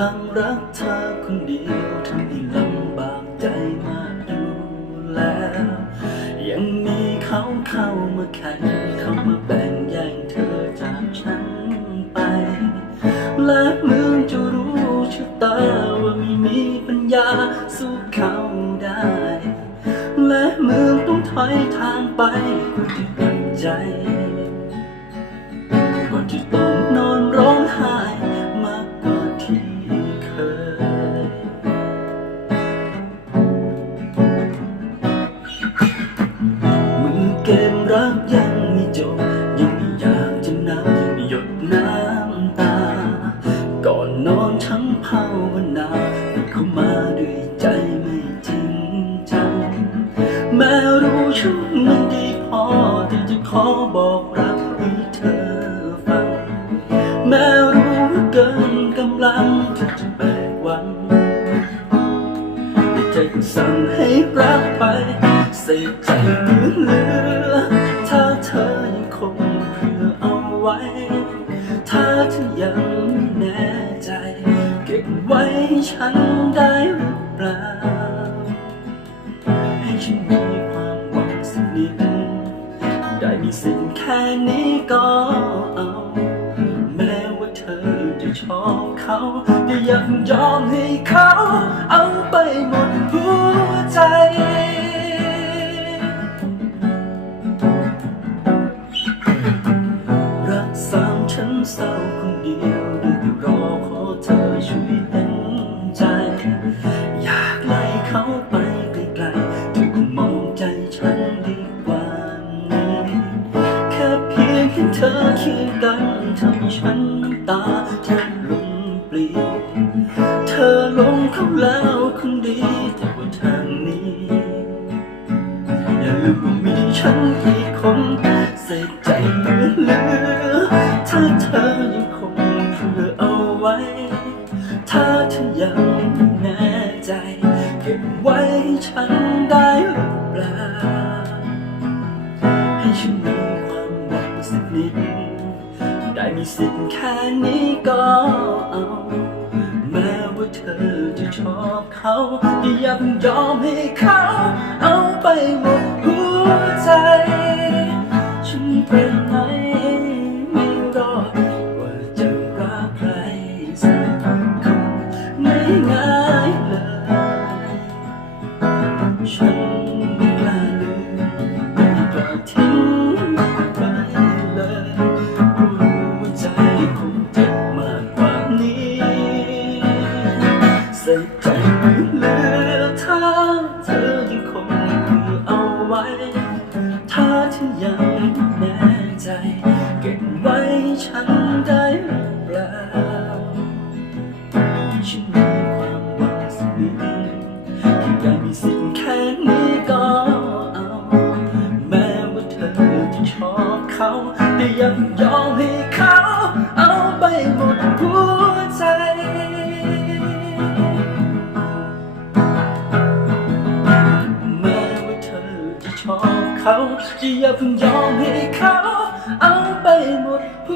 ครั้งรักเธอคนเดียวทำให้ลำบากใจมากอยู่แล้ว ยังมีเขาเข้ามาแข่งเข้ามาแบ่งแย่งเธอจากฉันไป และเมืองจะรู้ชะตาว่าไม่มีปัญญาสู้เขาได้ และเมืองต้องถอยทางไปกอนที่ตัดใจกอนที่ต้อง ทั้งภาวนาเข้ามาด้วยใจไม่จริงจัง แม้รู้ฉันมันดีพอที่จะขอบอกรักให้เธอฟัง แม้รู้เกินกำลังที่จะแบกวันใจก็สั่งให้รักไปเสียใจเหลือเหลือถ้าเธอยังคงเพื่อเอาไว้ ถ้าเธอยัง ฉันได้หรือเปล่า ให้ฉันมีความหวังสักนิด ได้มีสิ่งแค่นี้ก็เอา แม้ว่าเธอจะชอบเขาก็ยังยอมให้เขาเอาไปหมดหัวใจรักสามฉันเศร้าคนเดียวโดยที่รอขอเธอช่วย ทำให้ฉันตาแทบหลุนปลีเธอลงเขาแล้วคนดีแต่ว่าทางนี้ อย่าลืมว่ามีฉันอีกคนเสียใจเหลือเหลือถ้าเธอยังคงเพื่อเอาไว้ ถ้าเธอยังแน่ใจ เก็บไว้ฉันได้ ได้มีสิ่งแค่นี้ก็เอา แม้ว่าเธอจะชอบเขาก็อย่าเพิ่งยอมให้เขา เอาไปหมดหัวใจ ฉันเป็นไหนไม่รอดว่าจะรักใครสักคนไม่ง่ายเลย ฉันได้หรือเปล่าฉันมีความหวังสักนิดที่ได้มีสิ่งแค่นี้ก็เอา แม้ว่าเธอจะชอบเขา แต่ยังยอมให้เขา เอาไปหมดหัวใจแม้ว่าเธอจะชอบเขาจะอย่าเพิ่งยอมให้เขา เอาไปหมดหั